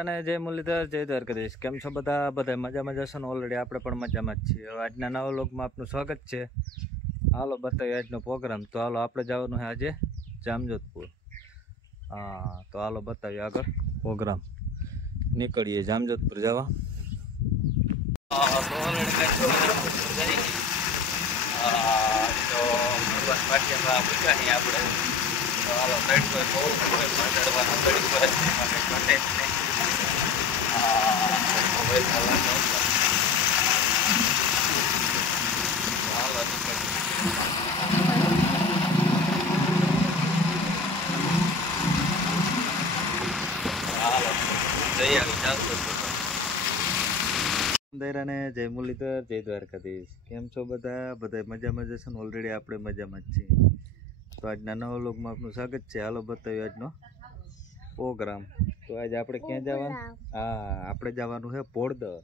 અને જય મુરલીધર, જય દ્વારકાધીશ. કેમ છો બધા? બધા મજામાં જશો ને? ઓલરેડી આપણે પણ મજામાં જ છીએ. હવે આજના નવા વ્લોગમાં આપનું સ્વાગત છે. હાલો બતાવીએ આજનો પ્રોગ્રામ. તો હાલો આપણે જવાનું છે આજે જામજોધપુર. હા, તો હાલો બતાવીએ આગળ પ્રોગ્રામ. નીકળીએ જામજોધપુર જવા. તો ભગવાન પાટિયામાં પૂછ્યા નહીં આપણે. તો હાલો સાઈડ પર બહુ ચડવાનું ચડી પડે છે, એમાં કંઈ ઘટે જ નહીં. મોબાઈલ ચાલવાનો હાલો નીકળીએ. હાલો જઈ આવી ચાલતો દૈરાને. જય મુરલીધર, જય દ્વારકાધીશ. કેમ છો બધા? બધા મજામાં જશો ને? ઓલરેડી આપણે મજામાં જ છીએ. તો આજના નવા વ્લોગમાં આપનું સ્વાગત છે. હાલો બતાવ્યું આજનો પ્રોગ્રામ. તો આજે આપણે ક્યાં જવાનું? હા, આપણે જવાનું છે પોરદર.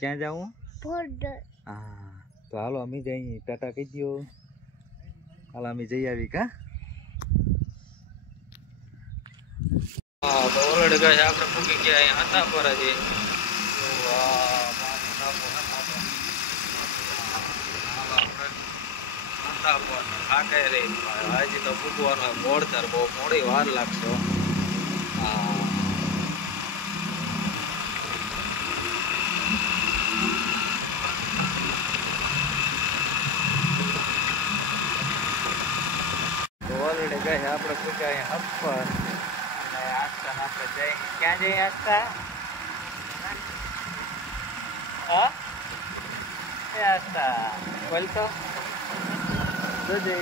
ક્યાં જવું? હા, તો હાલો અમે જઈએ. ટાટા કહી દો. હાલો અમે જઈ આવી કા. હા, તો ઓલરેડી ગાય આપણે પૂકી ગયા અહીંયા હતા પર હજી. હજી તો પૂકવાનું મોડતર, બહુ મોડી વાર લાગશે. ઓલરેડી ગઈ આપણે પૂછાય અપ્પર અને આસ્તા આપણે જઈ. ક્યાં જઈએ આસ્તા? હા એ આસ્તા બોલતો જોજે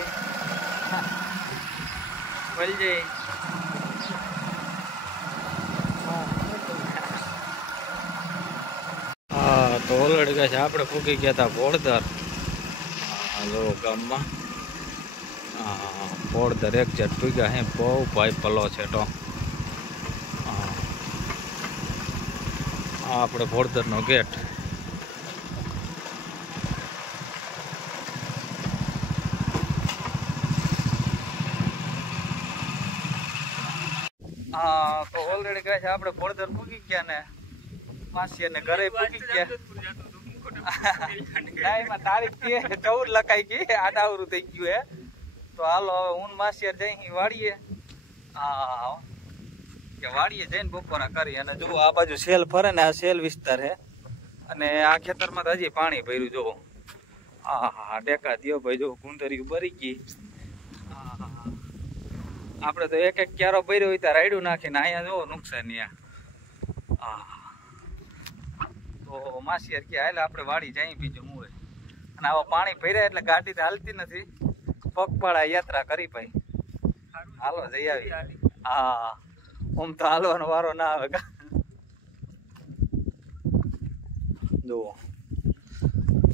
બોલજે. હા, તો ઓલરેડી ગઈ આપણે પૂકી ગયા હતા પોરદર. જો ગામમાં પોરદર એક જટ પૂગ્યા હે. બહુ ભાઈ પલો છે તો આપણે પોરદરનો ગેટ. હા, તો ઓલરેડી કહે છે આપણે પોરદર પૂકી ગયા ને માસી ને ઘરે પૂકી ગયા. તારીખ 14 લખાઈ ગઈ, આડાવરું થઈ ગયું હે. તો હાલો હવે હું માસિયાર જઈ વાડીએ. હા, કે વાડીએ જઈને બપોરા કરી. અને જુઓ આ બાજુ સેલ ફરે ને, આ સેલ વિસ્તાર છે. અને આ ખેતરમાં તો હજી પાણી ભર્યું. જુઓ હા ટેકા દો ભાઈ. જો ગુંદરિયું ભરી ગઈ. આપણે તો એક એક ક્યારો ભર્યો હોય ત્યાં રાયડું નાખીને અહીંયા જુઓ નુકસાન. તો માસિયાર કે હાલ આપણે વાડી જઈ. બીજું હું હોય અને આવા પાણી ભર્યા એટલે ગાડી તો હાલતી નથી. પગપાળા યાત્રા કરી ભાઈ. હાલો જઈ આવી. હા, આમ તો હાલવાનો વારો ના આવે કા. જુઓ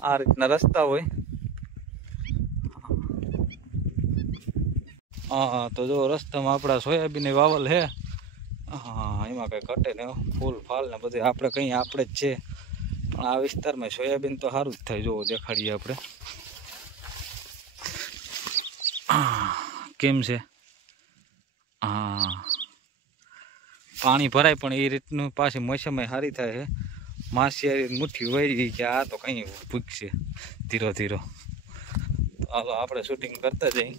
આ રીતના રસ્તા હોય. હા, તો જો રસ્તામાં આપણા સોયાબીન વાવલ છે. હા, એમાં કઈ ઘટે ને ફૂલ ફાલ ને બધું આપણે કઈ આપણે જ છે. પણ આ વિસ્તારમાં સોયાબીન તો સારું જ થાય. જો દેખાડીએ આપણે કેમ છે. હા, પાણી ભરાય પણ એ રીતનું પાછી મોસમ સારી થાય છે. માસિયારી મુઠ્ઠી વળી કે આ તો કઈ પૂછશે ધીરો ધીરો. તો હાલો આપણે શૂટિંગ કરતા જઈ.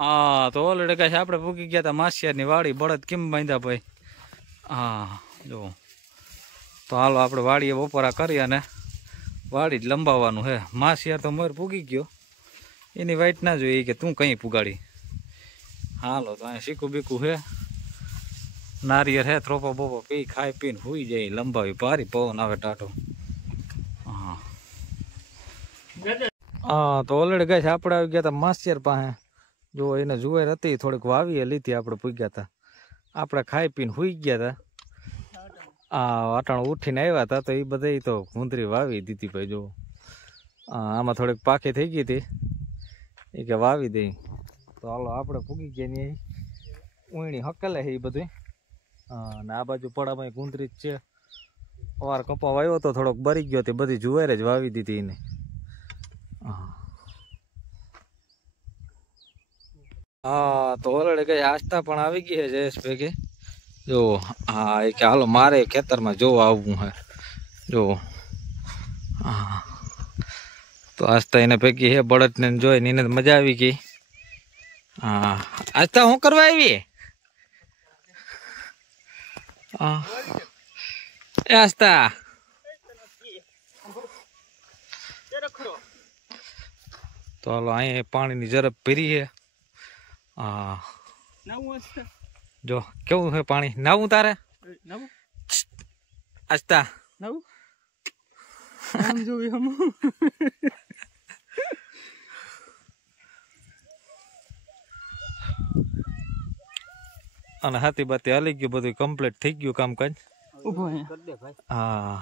હા, તો ઓલરેડી કાંઈ આપણે પૂકી ગયા હતા માસિયારની વાડી. બળદ કેમ બાંધ્યા ભાઈ. હા જો. તો હાલો આપણે વાડીએ બપોરા કરી અને વાડી જ લંબાવવાનું હે. માસિયાર તો મોર પૂગી ગયો. એની વાઈટ ના જોઈએ કે તું કઈ પુગાડી. હાલો તો અહીંયા શીખું બીકું હે, નારિયેર હે, થ્રોપો બોપો પી ખાઈ પીને હુઈ જાય. લંબાવી ભારી પવન આવે ટાટો. હા હા, તો ઓલરેડી ગઈ આપણે આવી ગયા હતા માસિયાર પાસે. જો એને જુવેર હતી થોડીક વાવીએ લીધી. આપણે પૂગ્યા હતા. આપણે ખાઈ પીને હુઈ ગયા હતા. હા, અટાણ ઉઠીને આવ્યા હતા તો એ બધા તો ગુંદરી વાવી દીધી ભાઈ. જો આમાં થોડીક પાકી થઈ ગઈ હતી એ કે વાવી દઈ. તો હાલો આપણે પૂગી ગયા ને ઉણી હકેલે છે એ બધું. હા, ને આ બાજુ પડામાં ગુંદરી જ છે. વાર કપા વાવ્યો તો થોડોક બરી ગયો. તે બધી જુવેર જ વાવી દીધી એને. હા. હા તો ઓલરેડી કઈ આસ્થા પણ આવી ગઈ છે જયેશ ભેગી જો હા એ કે હાલો મારે ખેતરમાં જોવા આવવું હે જો હા તો આસ્થા એને ભેગી હે બળદને જોઈને એને મજા આવી ગઈ હા આસ્થા શું કરવા આવી એ આસ્થા તો હાલો અહીંયા પાણીની ઝડપ ભરી છે હા જો કેવું છે પાણી નાવું તારે આસ્તા અને હાથી બાતી હાલી ગયું બધું કમ્પ્લીટ થઈ ગયું કામકાજ હા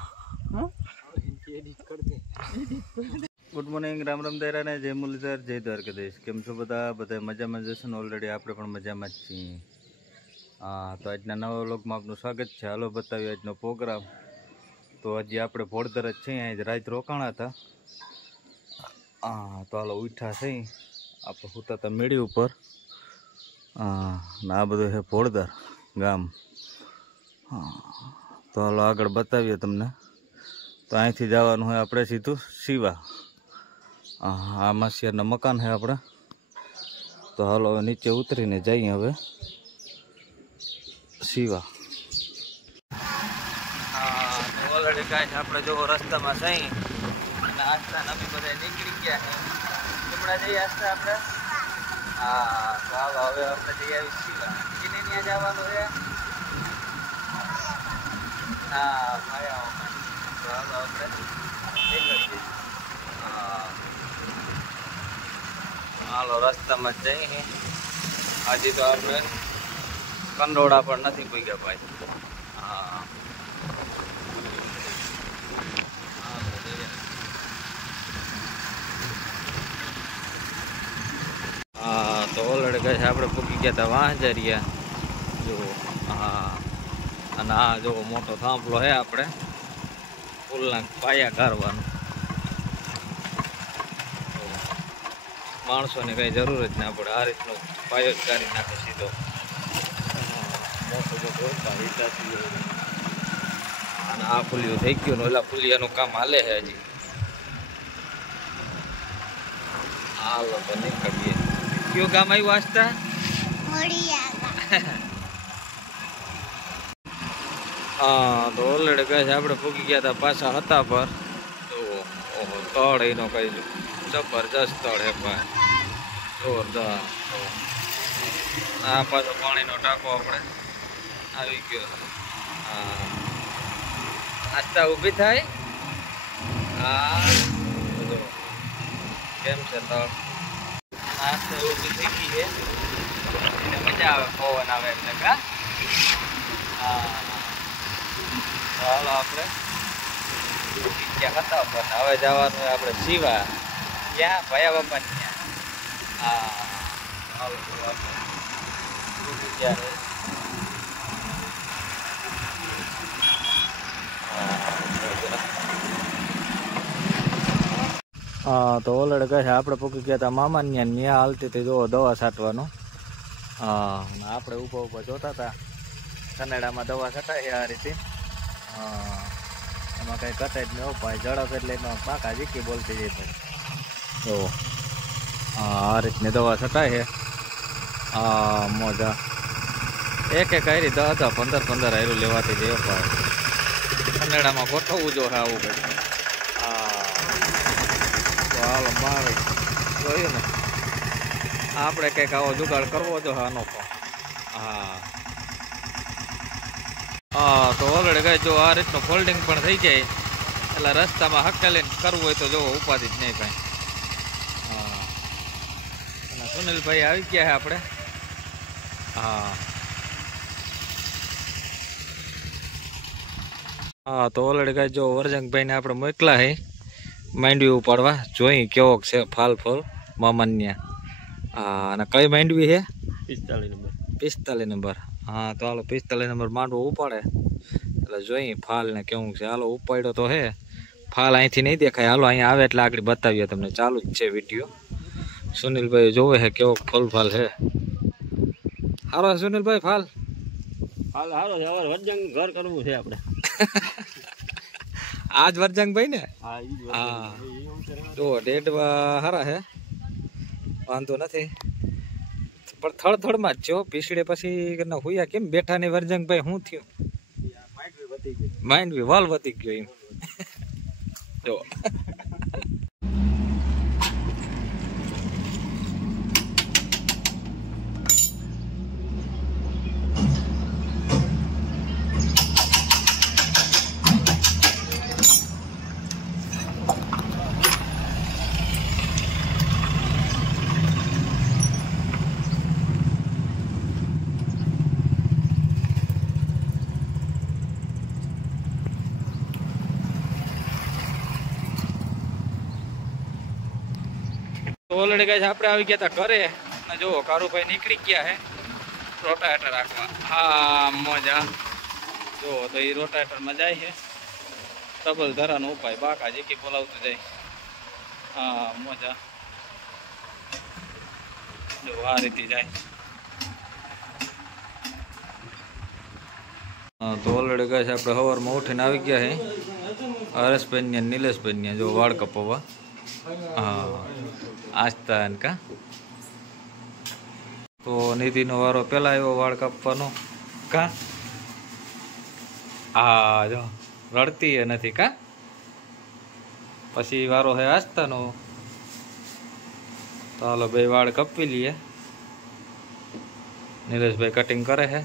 ગુડ મોર્નિંગ રામ રામ દાયરા ને જય મુરલીધર જય દ્વારકાધીશ કેમ છો બધા મજામાં જશો ને ઓલરેડી આપણે પણ મજામાં જ છીએ હા તો આજના નવા વ્લોગમાં આપનું સ્વાગત છે હાલો બતાવીએ આજનો પ્રોગ્રામ તો હજી આપણે ભોળદર જ છીએ અહીં રાત રોકાણા હતા હા તો હાલો ઉઠ્યા છે આપણે સુતા હતા મેળી ઉપર હા ને આ બધું છે ભોળદર ગામ હા તો હાલો આગળ બતાવીએ તમને તો અહીંથી જવાનું હોય આપણે સીધું શિવા આ માસિયારના મકાન છે આપણે તો હાલો હવે નીચે ઉતરીને જઈએ હવે શિવા ઓલરેડી કાંઈ આપણે જો રસ્તામાં સહી અને આસ્થા નવી બધા નીકળી ગયા છે હમણાં જઈએ આસ્થા આપણે હા તો હાલો હવે આપણે જઈ આવી શિવા એને ત્યાં જવાનું છે હા ભાઈ તો હાલો આપણે નીકળીએ હાલો રસ્તામાં જ જઈએ હજી તો આપણે કંડોળા પણ નથી પૂગ્યા ભાઈ હા હા તો ઓલરેડી કહે છે આપણે પૂકી ગયા હતા વાંજરિયા જો હા અને આ જો મોટો થાંભલો છે આપણે પુલના પાયા કાઢવાનું માણસોને કઈ જરૂર જ ના પડે આ રીતનો પાયો જ કાઢી નાખે સીધો મોટો મોટો અને આ પુલિયો થઈ ગયો ને ઓલા પુલિયાનું કામ હાલે છે હજી હાલો તો નીકળીએ કયું ગામ આવ્યું વાંચતા હા તો ઓલરેડી કહે છે આપણે પૂકી ગયા હતા પાછા હતા પર તો ઓહો તળ એનો કઈ જબરજસ્ત તળ હે ભાઈ જોરદાર આ પાછો પાણીનો ટાંકો આપણે આવી ગયો હા આસ્તા ઊભી થાય હા કેમ છે તળ આસ્તા ઊભી થઈ ગઈ છે એને મજા આવે પવન આવે એટલે કા હા હાલો આપણે ક્યાં હતા પણ હવે જવાનું આપણે શિવા ક્યાં ભયા બાપા ત્યાં હા હાલો હા તો ઓલરેડી કહે છે આપણે પૂકી ગયા હતા મામા ત્યાં હાલતી હતી જો દવા છાંટવાનું હા આપણે ઊભા ઊભા જોતા હતા કનેડામાં દવા છટાય આ રીતે હા એમાં કંઈ કટાય જ નહીં ભાઈ ઝડપ એટલે એમાં પાકા જીકી બોલતી જાય ભાઈ જો હા આ રીતની દવા છટાય છે હા મોજા એક હારી 10 15 હારું લેવાતી જાય ભાઈ કનેડામાં ગોઠવવું જો આવું કંઈ હા તો હાલો મારે જોયું ને આપણે કંઈક આવો જુગાડ કરવો જો અનોખો હા હા તો ઓલરેડી કઈ જો આ રીતનું ફોલ્ડિંગ પણ થઈ જાય એટલે રસ્તામાં હકેલીને કરવું હોય તો જો ઉપાધિ જ નહીં કાંઈ હા અને સુનિલભાઈ આવી ગયા છે આપણે હા હા તો ઓલરેડી કઈ જો વરજંગભાઈને આપણે મોકલા છે માંડવી ઉપાડવા જોઈ કેવો છે ફાલ ફોલ મામાન્યા હા અને કઈ માંડવી છે 45 નંબર હા તો હાલો 45 નંબર માંડવો ઉપાડે એટલે જોઈ ફાલ ને કેવું છે હાલો ઉપાડ્યો તો હે ફાલ અહીંથી નહીં દેખાય હાલો અહીંયા આવે એટલે આગળ બતાવીએ તમને ચાલુ જ છે વિડીયો સુનિલભાઈ જોવે છે કેવો ફૂલ ફાલ છે હારો સુનિલભાઈ ફાલ હાલ હારો છે હવે વજ્જંગ ઘર કરવું છે આપણે આજ વરજંગભાઈ ને હા ઈ જ હા જો ડેડવા હારા હે વાંધો નથી પણ થડમાં જ છો પીસડે પછી કે હુયા કેમ બેઠા ને વરજંગભાઈ શું થયું માઇન્ડ બી વાલ વધી ગયો એમ જો ઓલરેડી ગાઈસ આપણે આવી ગયા હતા ઘરે અને જો કારુભાઈ નીકળી ગયા હે રોટાવેટર રાખવા હા મજા જો તો એ રોટાવેટરમાં જાય છે ડબલ ધરાનો ઉપાય બાકા જેકી બોલાવતું જાય હા મજા જો આ રીતે જાય તો ઓલરેડી ગાઈસ આપણે સવારમાં ઉઠીને આવી ગયા છે હરેશભાઈ ને નિલેશભાઈ ને જો વાળ કપાવવા હા આસ્તા કા તો નિધિનો વારો પેલા આવ્યો વાળ કાપવાનો કા હા જો રડતી એ નથી કા પછી વારો હે આસ્તાનો તો હાલો બે વાળ કાપી લઈએ નિલેશભાઈ કટિંગ કરે છે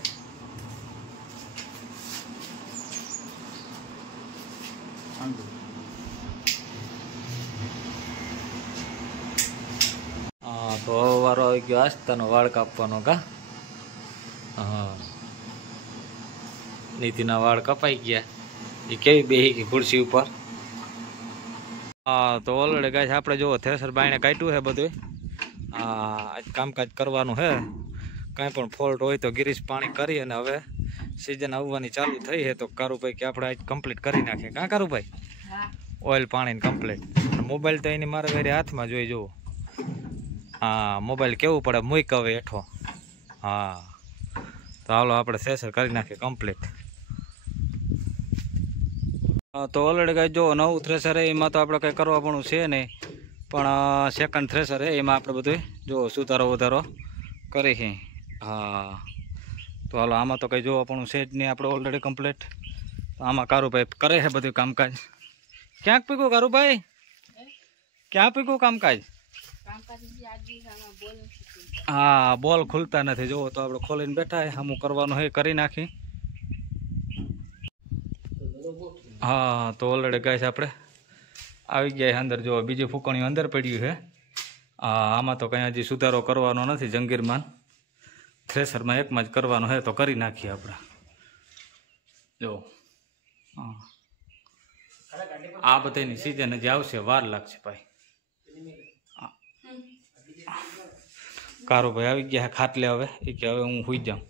તો વારો આવી ગયો આસ્તાનો વાળ કાપવાનો કા હા નીતિના વાળ કપાઈ ગયા એ કેવી બેહી ગઈ ખુરશી ઉપર હા તો ઓલરેડી ગાઈસ આપણે જો થ્રેસર બાયણે કાઢ્યું છે બધું આજ કામકાજ કરવાનું છે કાંઈ પણ ફોલ્ટ હોય તો ગિરીશ પાણી કરી અને હવે સિઝન આવવાની ચાલુ થઈ છે તો કારુભાઈ કે આપણે આજ કમ્પ્લીટ કરી નાખીએ કાં કારુભાઈ ઓઇલ પાણીને કમ્પ્લીટ મોબાઈલ તો એની મારે વેરે હાથમાં જોઈ જુઓ હા મોબાઈલ કેવું પડે મૂક હવે હેઠો હા તો હાલો આપણે સેસર કરી નાખીએ કમ્પ્લીટ તો ઓલરેડી કાંઈ જો નવું થ્રેસર એમાં તો આપણે કંઈ કરવા પણ છે નહીં પણ સેકન્ડ થ્રેસર એમાં આપણે બધું જો સુધારો વધારો કરી છે હા તો હાલો આમાં તો કંઈ જોવા પણ છે જ નહીં આપણે ઓલરેડી કમ્પ્લીટ આમાં કારુભાઈ કરે છે બધું કામકાજ ક્યાંક પીકું કારુભાઈ ક્યાં પીકું કામકાજ હા બોલ ખુલતા નથી જોવો તો આપણે ખોલીને બેઠા હે સામું કરવાનું હે કરી નાખી હા તો ઓલરેડી ગાઈસ આપણે આવી ગયા અંદર જો બીજી ફૂકણીઓ અંદર પડ્યું છે આમાં તો કંઈ હજી સુધારો કરવાનો નથી જંગીરમાન થ્રેસરમાં એકમાં જ કરવાનો છે તો કરી નાખીએ આપણે જો હા આ બધાની સિઝન હજી આવશે વાર લાગશે ભાઈ કારુભાઈ આવી ગયા ખાટલે હવે એ કે હવે હું સુઈ જાઉં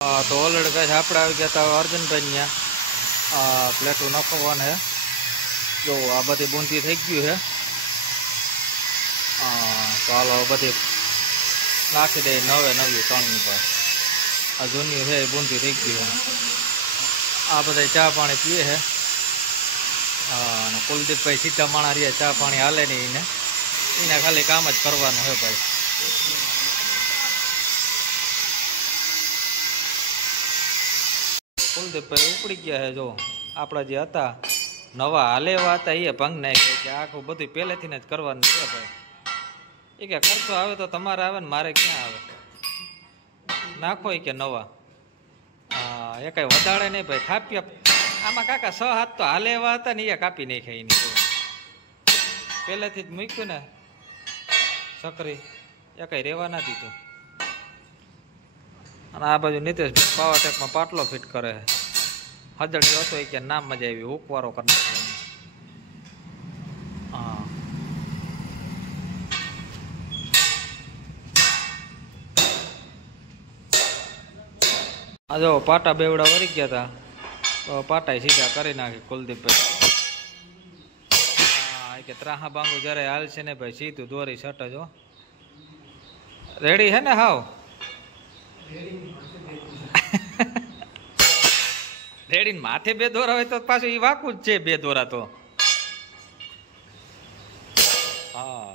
હા તો ઓલરેડી કાંઈ આપણે આવી ગયા હતા અર્જુનભાઈ ત્યાં પ્લેટો નાખવાનું હે જો આ બધી બૂંદી થઈ ગયું છે તો હાલો બધી નાખી દઈએ નવી ત્રણની પર આ જૂની છે એ બૂંદી થઈ ગયું આ બધા ચા પાણી પીએ છે અને કુલદીપભાઈ સીધા માણા રહ્યા ચા પાણી હાલે નહીં એને ખાલી કામ જ કરવાનું છે ભાઈ કુલદીપભાઈ ઉપડી ગયા છે જો આપણા જે હતા નવા હાલેવા હતા એ ભંગ નાખ્યા કે આખું બધું પહેલેથી જ કરવાનું છે ભાઈ એ કે ખર્ચો આવે તો તમારે આવે ને મારે ક્યાં આવે નાખો કે નવા હા એ કઈ વધારે નહીં ભાઈ ખાપ્યા આમાં કાકા 6 હાથ તો હાલેવા હતા ને એ કાપી નાખ્યા એની પહેલેથી જ મૂક્યું ને સકરી એ કઈ રહેવા ના દીધું અને આ બાજુ નીતેશ પાવરટેકમાં પાટલો ફિટ કરે હજળ્યો હતો એ કે નામ મજા આવી હુકવારો કરી હા આ જો પાટા બેવડા વળી ગયા હતા તો પાટા સીધા કરી નાખી કુલદીપભાઈ હા કે ત્રાહા બાંગુ જયારે હાલશે ને ભાઈ સીધું દોરી સટ જો રેડી હે ને હાવ રેડીને માથે બે દોરા હોય તો પાછું એ વાકું જ છે બે દોરા તો. હા